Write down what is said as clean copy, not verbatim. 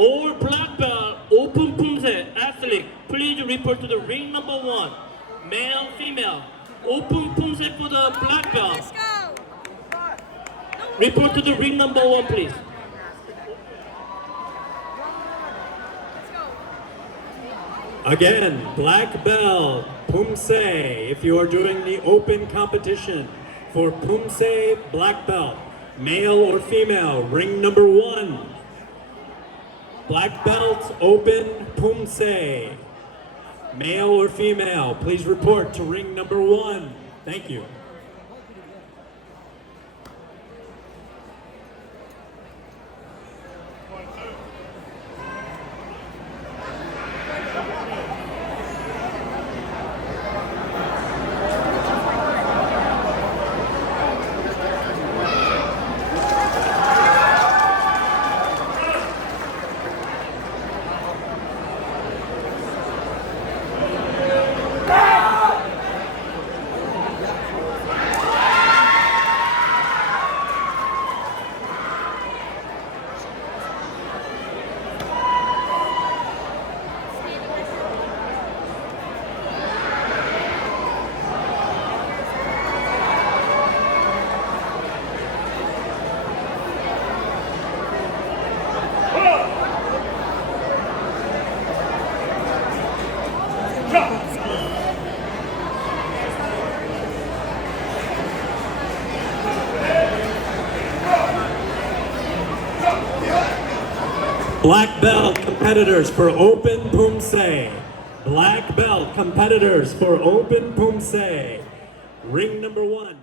All black belt, open Poomsae athlete, please report to the ring number 1. Male, female, open Poomsae for the black belt. Let's go. Report to the ring number 1, please. Again, black belt, Poomsae, if you are doing the open competition for Poomsae black belt, male or female, ring number 1. Black belt, open, Poomsae. Male or female, please report to ring number 1. Thank you. Black belt competitors for open Poomsae. Black belt competitors for open Poomsae. Ring number 1.